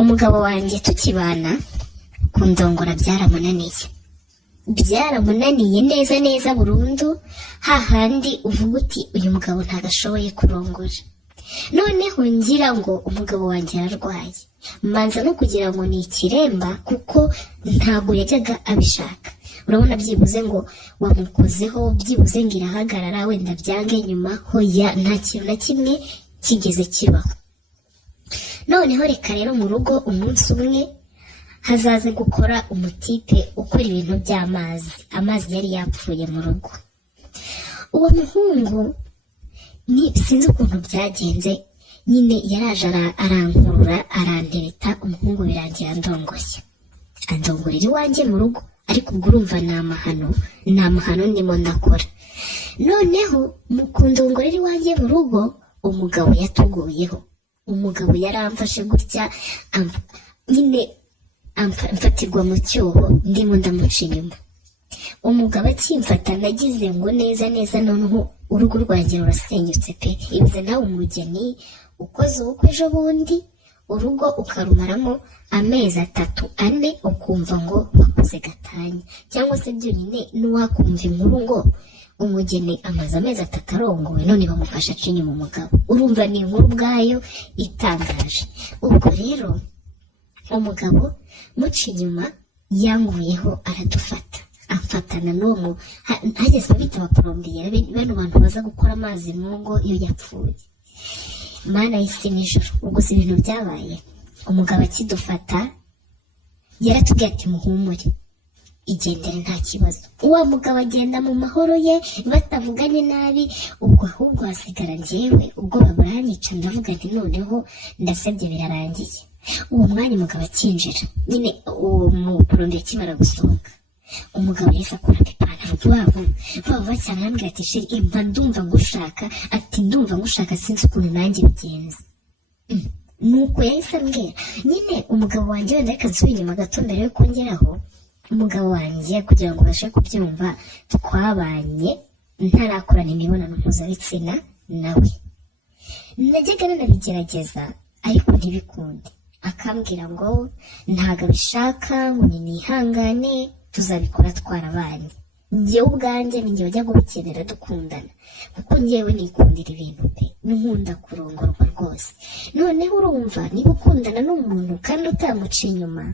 umugabo wanjye tukibana kundongora byaramunaniye neza neza burundu, hahandi uvuga uti uyu mugabo ntagashoboye kurongora. Noneho ngira ngo umugabo wanjye yararwaye, manza no kugira ngo ni ikiremba kuko ntabwo yajyaga abishaka. Urabona byibuze ngo wamukozeho, byibuze ngo irahagarara wenda byange nyuma hoya, nta kintu na kimwe kigeze kibaho. Noneho reka rero mu rugo umunsi umwe hazaze gukora umutipe ukora ibintu by'amazi. Amazi yari yapfuye mu rugo. Uwo muhungu sinzi ukuntu byagenze, nyine yaraje arankurura arantereta, umuhungu birangira andongorera iwanjye mu rugo. Ariko ubwo urumva ni amahano ndimo ndakora. Noneho mu kundongorera iwanjye mu rugo, umugabo yatuguyeho. Umugabo yaramfashe gutya, nyine mfatirwa mu cyobo ndimo ndamuca inyuma. Umugabo akimfata nagize ngo neza noneho urugo rwanjye rurasenyutse pe. Ibuze nawe umugeni ukoze ubukwe ejo bundi, urugo ukarumaramo amezi 3-4 ukumva ngo bakoze gatanya. Cyangwa se byonyine n'uwakumva inkuru ngo umugeni amaze amezi 3 arongowe none bamufasha aca inyuma umugabo. Urumva ni inkuru ubwayo itangaje. Ubwo rero umugabo muca inyuma yanguyeho aradufata, amfatana n'uwo hageze bita abaporombiye, bene abantu baza gukora amazi mu ngo iyo yapfuye. Mana y'isi n'ijuru, ubwo si ibintu byabaye. Umugabo akidufata yaratubwiye ati muhumure, igendere nta kibazo. Uwo mugabo agenda mu mahoro ye batavuganye nabi. Ubwo ahubwo hasigara njyewe, ubwoba buranyica, ndavuga nti noneho ndasebye birarangiye. Uwo mwanya umugabo akinjira, nyine uwo muporombiye akimara gusohoka, umugabo yahise akura ipantaro vuba cyane arambwira ati sheri impa ndumva ngushaka. Ati ndumva ngushaka sinzi ukuntu nanjye bigenza. Nuko yahise ambwira, nyine umugabo wanjye wenda reka nsubire inyuma gato mbere yo kongeraho. Umugabo wanjye kugira ngo ubashe kubyumva, twabanye ntarakorana imibonano mpuzabitsina nawe. Najyaga nanabigerageza ariko ntibikunde, akambwira ngo ntago abishaka, ngo nihangane tuzabikora twarabanye. Njyewe ubwanjye ni njye wajya gukenera dukundana, kuko njyewe nikundira ibintu pe, nkunda kurongorwa rwose. Noneho urumva niba ukundana n'umuntu kandi utamuca inyuma,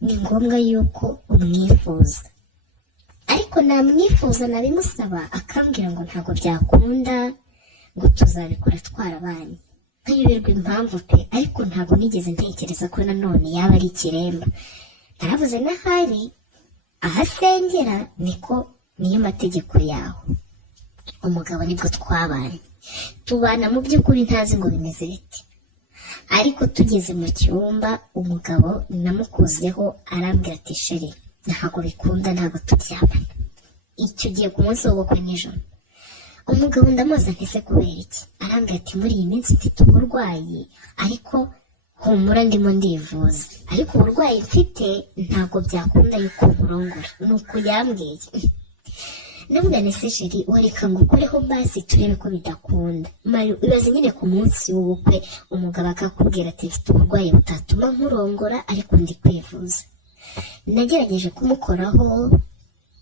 ni ngombwa yuko umwifuza. Ariko namwifuza nabimusaba, akambwira ngo ntabwo byakunda, ngo tuzabikora twarabanye. Nkayoberwa impamvu pe, ariko ntabwo nigeze ntekereza ko nanone yaba ari ikiremba. Naravuze n'ahari ahasengera niko niyo mategeko yaho. Umugabo nibwo twabanye, tubana mu by'ukuri ntazi ngo bimeze biti. Ariko tugeze mu cyumba, umugabo namukozeho arambwira ati sheri ntabwo bikunda, ntabwo turyamana. Icyo gihe ku munsi w'ubukwe nijoro, umugabo ndamuza ntese kubera iki? Arambwira ati muri iyi minsi mfite uburwayi, ariko humura ndimo ndivuza, ariko uburwayi mfite ntabwo byakunda yuko nkurongora. Nuko yambwiye. Ndavuga nese sheri wareka ngo ukoreho basi turebe ko bidakunda. Ibaze nyine ku munsi w'ubukwe umugabo akakubwira ati mfite uburwayi butatuma nkurongora ariko ndi kwivuza. Nagerageje kumukoraho,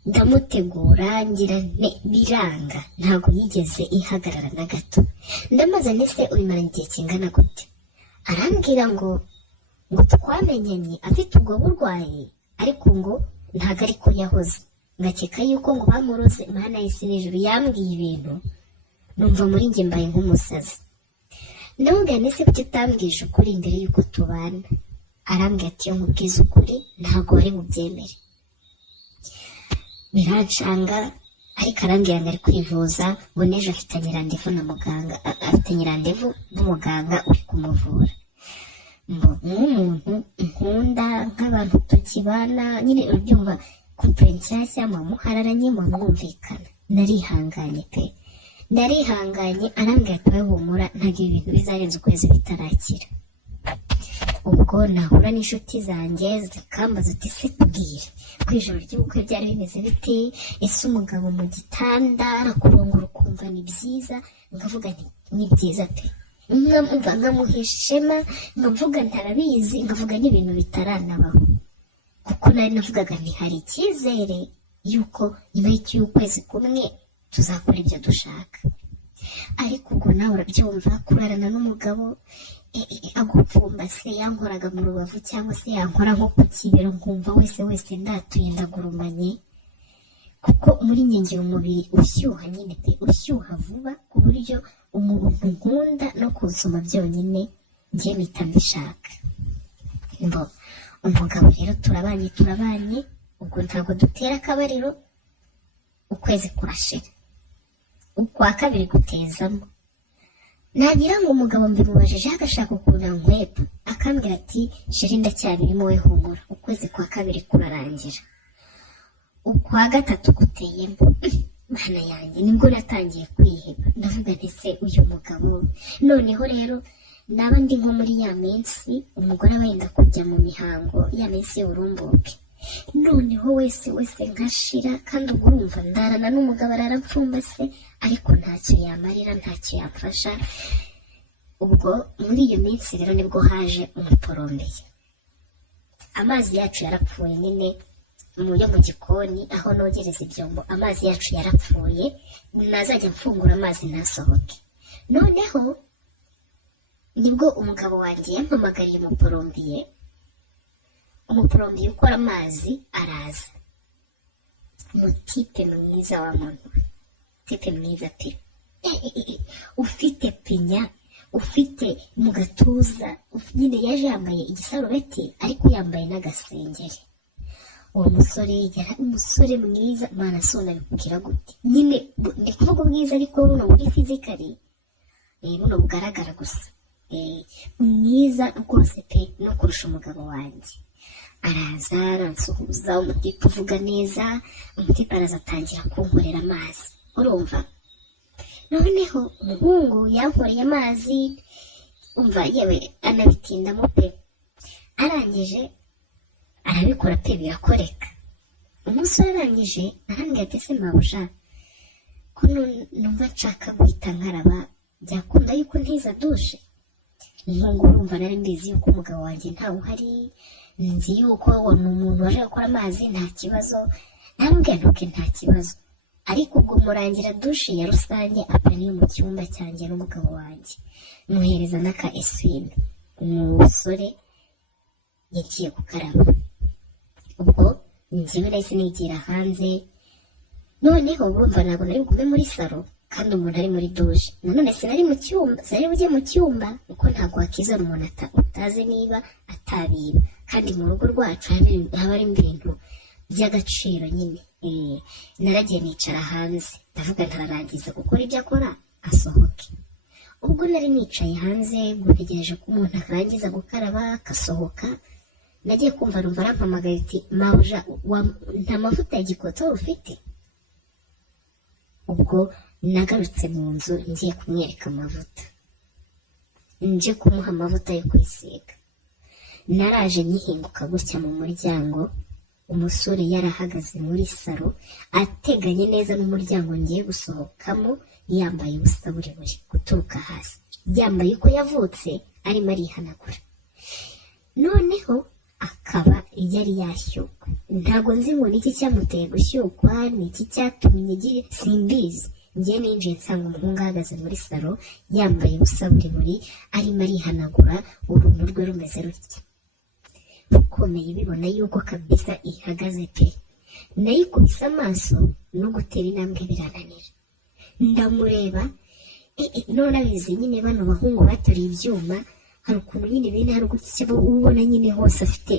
ndamutegura ngira biranga, ntabwo yigeze ihagarara na gato. Ndamaze nese ubimaranye igihe kingana gute? Arambwira ngo twamenyanye afite ubwo burwayi, ariko ngo ntabwo ariko yahoze. Ngakeka yuko ngo bamuroze. Mana y'isi n'ijuru, yambwiye ibintu numva muri njye mbaye nk'umusazi. Ndamubwira nese kuki utambwije ukuri mbere yuko tubana? Arambwira ati iyo nkubwiza ukuri ntabwo wari bubyemere. Birancanga, ariko arambwira ngo ari kwivuza, ngo n'ejo afitanye randevu na muganga, afitanye randevu n'umuganga uri kumuvura. Nk'umuntu nkunda, nk'abantu tukibana, nyine ubyumva couple nshyashya muhararanye mwumvikana. Narihanganye pe, narihanganye. Arambwira ati humura ntabwo ibintu bizarenza ukwezi bitarakira. Ubwo nahura n'inshuti zanjye zikambaza ati se tubwire ku ijoro ry'ubukwe byari bimeze bite? Ese umugabo mu gitanda arakurongora ukumva ni byiza? Ngavuga nti ni byiza pe. nkamuhesha ishema, nkavuga ntarabizi, nkavuga n'ibintu bitaranabaho, kuko nari navugaga ntihari icyizere yuko nyuma y'ukwezi kumwe tuzakora ibyo dushaka. Ariko ubwo nawe urabyumva, kurarana n'umugabo agupfumbase, yankoraga mu rubavu cyangwa se yankora nko ku kibero, nkumva wese ndatuye ndagurumanye, kuko muri njye ngira umubiri ushyuha nyine pe, ushyuha vuba ku buryo umuntu nkunda no kunsoma byonyine njye mpita mbishaka. Umugabo rero turabanye, ubwo ntabwo dutera akabariro, ukwezi kurashira, ukwa kabiri gutezamo, nagira ngo umugabo mbimubajije agashaka ukuntu ankwepa, akambwira ati sheri ndacyabirimo we humura, ukwezi kwa kabiri kurarangira, ukwa gatatu guteyemo. Mana yanjye, nibwo natangiye kwiheba, ndavuga nti se uyu mugabo. Noneho rero naba ndi nko muri ya minsi umugore aba yenda kujya mu mihango, ya minsi y'uburumbuke, noneho wese nkashira, kandi ubwo urumva ndarana n'umugabo ararapfumbase, ariko ntacyo yamarira, ntacyo yamfasha. Ubwo muri iyo minsi rero nibwo haje umuporombeye, amazi yacu yarapfuye nyine, yo mu gikoni aho nogereza ibyombo, amazi yacu yarapfuye, nazajya mfungura amazi ntasohoke. Noneho nibwo umugabo wanjye yampamagariye umuporombiye ukora amazi araza, umutipe mwiza wa muntu, tipe mwiza pe, ufite pinya, ufite mu gatuza, nyine yaje yambaye igisarubeti ariko yambaye n'agasengeri. Uwo musore yari umusore mwiza, mana sona bikubwira gute, nyine ndi kuvuga ubwiza ariko buno buri fizikali, buno bugaragara gusa, mwiza rwose pe, no kurusha umugabo wanjye. Araza aransuhuza, umutipe uvuga neza, umutipe araza atangira kunkorera amazi, urumva. Noneho umuhungu yankoreye amazi, umva yewe anabitindamo pe, arangije arabikora pe birakoreka. Umusore arangije arambwira ati se mabuja, ko numva nshaka guhita nkaraba, byakunda yuko ntiza dushe? Umuhungu urumva nari mbizi yuko umugabo wanjye ntawe uhari, nzi yuko ni umuntu waje gukora amazi, nta kibazo. Arambwira ntuke nta kibazo, ariko ubwo murangira dushe ya rusange apa niyo mu cyumba cyanjye n'umugabo wanjye, muhereza n'aka eswime. Umusore yagiye gukaraba, ubwo njyewe nahise nigira hanze. Noneho urumva ntabwo nari bugume muri salo kandi umuntu ari muri dushe, nanone sinari bujye mu cyumba, kuko ntabwo wakizana umuntu utazi niba atabiba, kandi mu rugo rwacu haba ari ibintu by'agaciro nyine. Naragiye nicara hanze, ndavuga ntararangiza gukora ibyo akora asohoke. Ubwo nari nicaye hanze ntegereje ko umuntu akarangiza gukaraba akasohoka, nagiye kumva numva arampamagaye ati mabuja, nta mavuta ya gikotori ufite? Ubwo nagarutse mu nzu ngiye kumwereka amavuta, nje kumuha amavuta yo kwisiga. Naraje nyihinguka gutya mu muryango, umusore yarahagaze muri salo ateganye neza n'umuryango ngiye gusohokamo, yambaye ubusa buri guturuka hasi, yambaye uko yavutse, arimo arihanagura. Noneho akaba yari yashyukwa, ntabwo nzi ngo niki cyamuteye gushyukwa, niki cyatumye simbizi. Njye ninjiye nsanga umuhungu ahagaze muri salo yambaye ubusa buri arimo arihanagura, uruntu rwe rumeze rutya rukomeye, bibona yuko kabisa ihagaze pe. Nayikubise amaso no gutera intambwe birananira, ndamureba. None abizi nyine bano bahungu batoriye ibyuma, hari ukuntu nyine bene hari gutya ubona nyine hose afite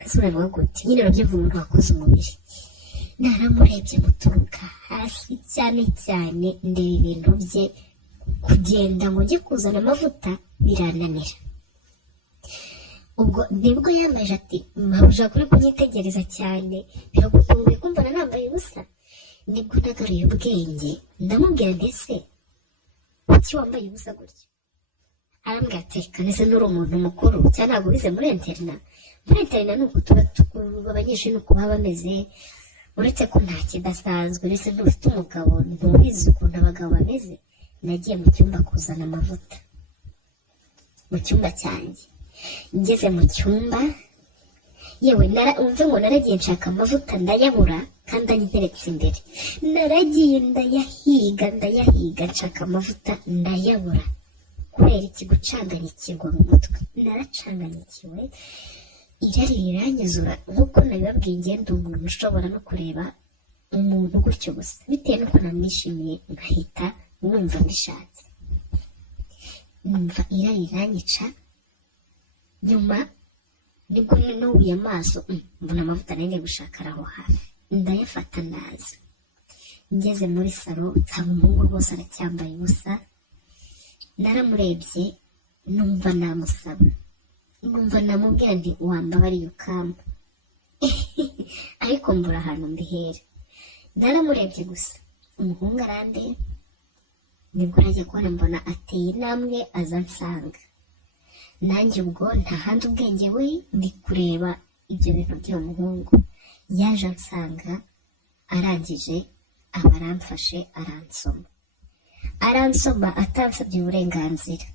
kasura gute, nyine urabyumva umuntu wakoze umubiri. Naramurebye muturuka hasi cyane ndeba ibintu bye, kugenda ngo njye kuzana amavuta birananira. Ubwo nibwo yambaje ati mabuja, kuri kunyitegereza cyane biragutunguye kumbona nambaye ubusa? Nibwo nagaruye ubwenge, ndamubwira mbese kuki wambaye ubusa gutya? Arambwira ati kaneze n'uri umuntu mukuru cyane, ntabwo wize muri interina. Muri interina ni uko tuba abanyeshuri ni uko baba bameze, uretse ko nta kidasanzwe, uretse ntufite umugabo ntubizi ukuntu abagabo bameze. Nagiye mu cyumba kuzana amavuta, mu cyumba cyanjye. Ngeze mu cyumba, yewe umve ngo naragiye nshaka amavuta ndayabura kandi anyiteretse imbere. Naragiye ndayahiga nshaka amavuta ndayabura. Kubera iki? Gucanganyikirwa mu mutwe. Naracanganyikiwe, irari riranyuzura. Nk'uko nabibabwiye, ngenda umuntu ushobora no kureba umuntu gutyo gusa bitewe n'uko namwishimiye, ngahita numva mbishatse. Numva irari riranyica. Nyuma nibwo nubuye amaso, mbona amavuta nari gushaka aho hafi, ndayafata ndaza. Ngeze muri salo nsanga umuhungu rwose aracyambaye ubusa. Naramurebye, numva namusaba, numva namubwira nti wambabariye ukamba. Ariko mbura ahantu mbihera. Naramurebye gusa, umuhungu arandeba. Nibwo najya kubona mbona ateye intambwe aza ansanga. Nanjye ubwo nta handi ubwenge we ndi kureba ibyo bintu by'uwo muhungu. Yaje ansanga, arangije aba aramfashe aransoma atansabye uburenganzira.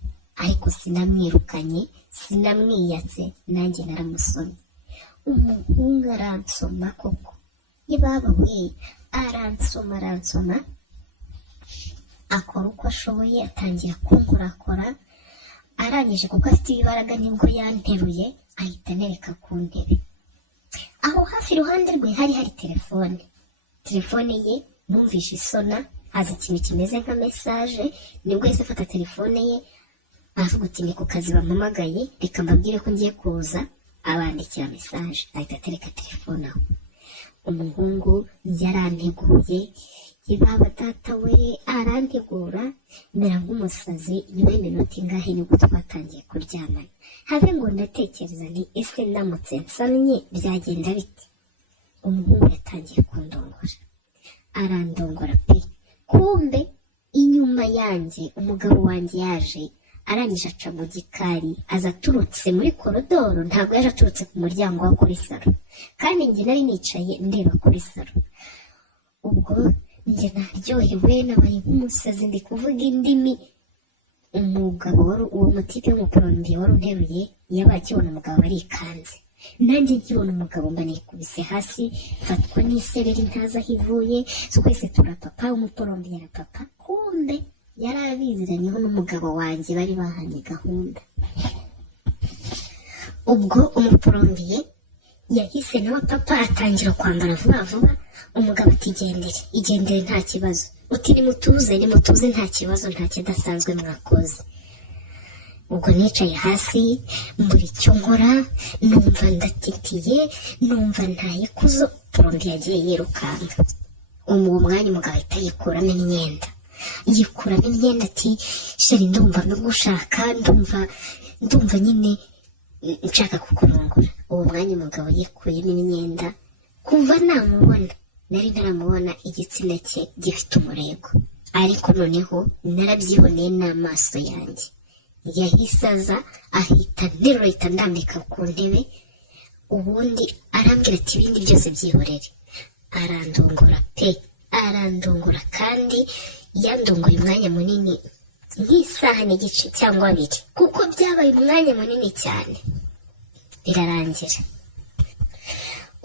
Ariko sinamwirukanye, sinamwiyatse, nanjye naramusomye. Umuhungu aransoma koko, ibaba we, aransoma, akora uko ashoboye, atangira kunkorakora. Arangije kuko afite ibibaraga nibwo yanteruye, ahita anereka ku ntebe. Aho hafi iruhande rwe hari telefone ye. Numvishe isona, haza ikintu kimeze nka mesaje. Nibwo yahise afata telefone ye, avuga uti ni ku kazi bampamagaye, reka mbabwire ko ngiye kuza, abandikira mesaje. Ahita atereka telefone aho. Umuhungu yaranteguye, ibaba data we, arantegura mera nk'umusazi. Nyuma y'iminota ingahe nibwo twatangiye kuryamana. Habe ngo ndatekereza nti ese ndamutse nsamye byagenda bite? Umuhungu yatangiye kundongora, arandongora pe. Kumbe inyuma yanjye umugabo wanjye yaje, arangije aca mu gikari, aza aturutse muri korodoro, ntabwo yaje aturutse ku muryango wo kuri salo, kandi njye nari nicaye ndeba kuri salo. Ubwo njye naryohewe, nabaye nk'umusazi, ndi kuvuga indimi. Umugabo uwo mutipe w'umuporombiye wari unteruye yabaye akibona umugabo arikanze. Nanjye nkibona umugabo mba nikubise hasi, fatwa n'isereri ntazi aho ivuye. Twese turapapa, umuporombiye arapapa. Kumbe yari abiziranyeho n'umugabo wanjye, bari bahanye gahunda. Ubwo umuporombiye yahise nawe papa atangira kwambara vuba. Umugabo ati igendere nta kibazo. Uti nimutuze nta kibazo, nta kidasanzwe mwakoze. Ubwo nicaye hasi, mbura icyo nkora, numva ndatitiye, numva ntaye kuzo. Porombi yagiye yirukanka. Uwo mwanya umugabo ahita yikuramo imyenda ati sheri, ndumva nugushaka, ndumva nyine nshaka kukurongora. Uwo mwanya umugabo yikuyemo imyenda. Kuva namubona nari ntaramubona igitsina cye gifite umurego, ariko noneho narabyiboneye n'amaso yanjye. Yahise aza, ahita nterura, ahita ndambika ku ntebe. Ubundi arambwira ati ibindi byose byihorere. Arandongora pe, arandongora, kandi yandongoye umwanya munini, nk'isaha n'igice cyangwa 2, kuko byabaye umwanya munini cyane. Birarangira.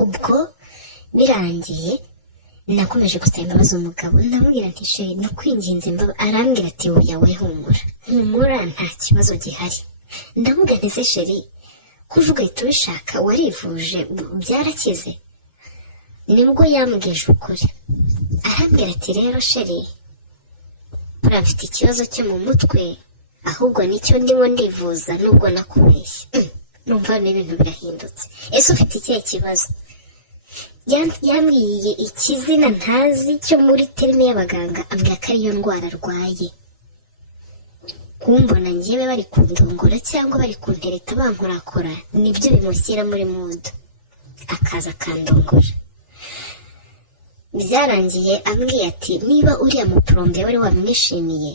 Ubwo birangiye, nakomeje gusaba imbabazi umugabo, ndamubwira nti sheri, ndakwinginze imbabazi. Arambwira ati oya we, humura nta kibazo gihari. Ndamubwira nti se sheri, kuje ugahita ubishaka, warivuje byarakize? Nibwo yambwije ukuri. Arambwira ati rero sheri, buriya mfite ikibazo cyo mu mutwe, ahubwo nicyo ndimo ndivuza nubwo nakubeshye. Numva n'ibintu birahindutse. Ese ufite ikihe kibazo? Yambwiye ikizina ntazi cyo muri terime y'abaganga, ambwira ko ariyo ndwara arwaye. Kumbona njyewe bari kundongora cyangwa bari kuntereta bankorakora, nibyo bimushyira muri mudu, akaza akandongora. Byarangiye ambwiye ati niba uriya muporombe wari wamwishimiye,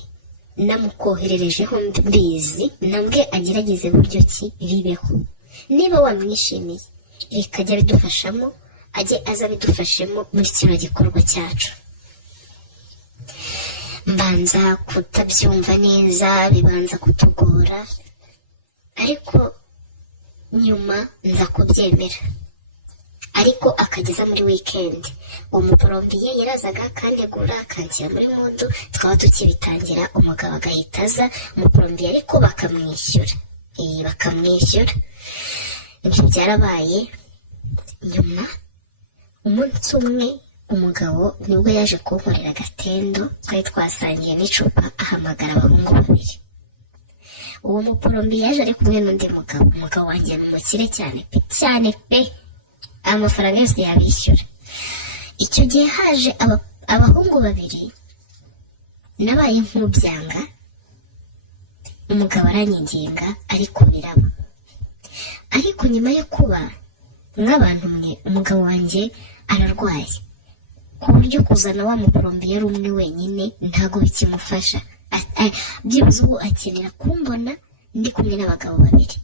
namukohererejeho mbizi, nabwe agerageze buryo ki bibeho. Niba wamwishimiye, reka ajya bidufashamo, ajye aza bidufashemo muri kino gikorwa cyacu. Mbanza kutabyumva neza, bibanza kutugora, ariko nyuma nza kubyemera, ariko akageza muri weekend uwo muporombiye yarazaga akandegura akanshyira muri mudu, twaba tukibitangira umugabo agahita aza umuporombiye ariko bakamwishyura. Ibyo byarabaye. Nyuma umunsi umwe umugabo nibwo yaje kunkorera agatendo, twari twasangiye n'icupa, ahamagara abahungu babiri. Uwo muporombi yaje ari kumwe n'undi mugabo. Umugabo wanjye ni umukire cyane pe amafaranga yose yabishyura. Icyo gihe haje abahungu babiri, nabaye nk'ubyanga, umugabo aranyinginga ariko biraba. Ariko nyuma yo kuba nk'abantu mwe, umugabo wanjye ararwaye ku buryo kuzana wa muporombi yari umwe wenyine ntago bikimufasha. Byibuze ubu akenera kumbona ndi kumwe n'abagabo babiri,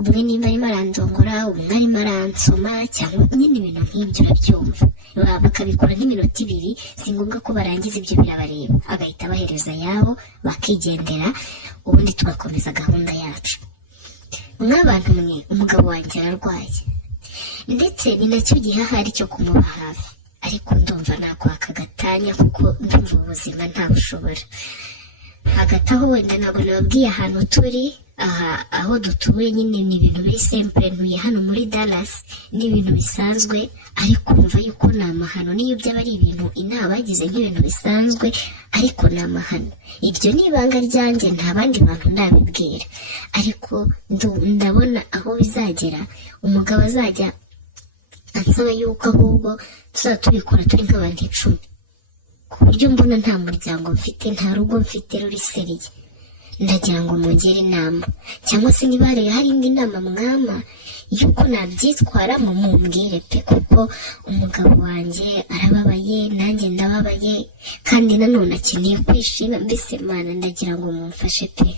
umwe nimba arimo arandongora, umwe arimo aransoma, cyangwa nyine ibintu nk'ibyo urabyumva. Bakabikora nk'iminota 2, si ngombwa ko barangiza, ibyo birabareba, agahita abahereza yabo bakigendera, ubundi tugakomeza gahunda yacu. Nk'abantu mwe, umugabo wanjye ararwaye, ndetse ni nacyo gihe ahari cyo kumuba hafi, ariko ndumva nakwaka agatanya kuko ndumva ubuzima ntabushobora. Hagati aho wenda ntabwo nababwiye ahantu turi, aho dutuye nyine ni ibintu biri simple. Ntuye hano muri Dallas, ni ibintu bisanzwe, ariko umva yuko ni amahano. Niyo byaba ari ibintu inaha bagize nk'ibintu bisanzwe, ariko ni amahano. Iryo ni ibanga ryanjye, nta bandi bantu ndabibwira, ariko ndabona aho bizagera umugabo azajya ansaba yuko ahubwo tuzaba tubikora turi nk'abantu 10, ku buryo mbona nta muryango mfite, nta rugo mfite ruri seriye. Ndagira ngo mungere inama, cyangwa se niba hari indi nama mwama yuko nabyitwaramo mumbwire pe, kuko umugabo wanjye arababaye, nanjye ndababaye, kandi nanone akeneye kwishima. Mbese Mana, ndagira ngo mumfashe pe.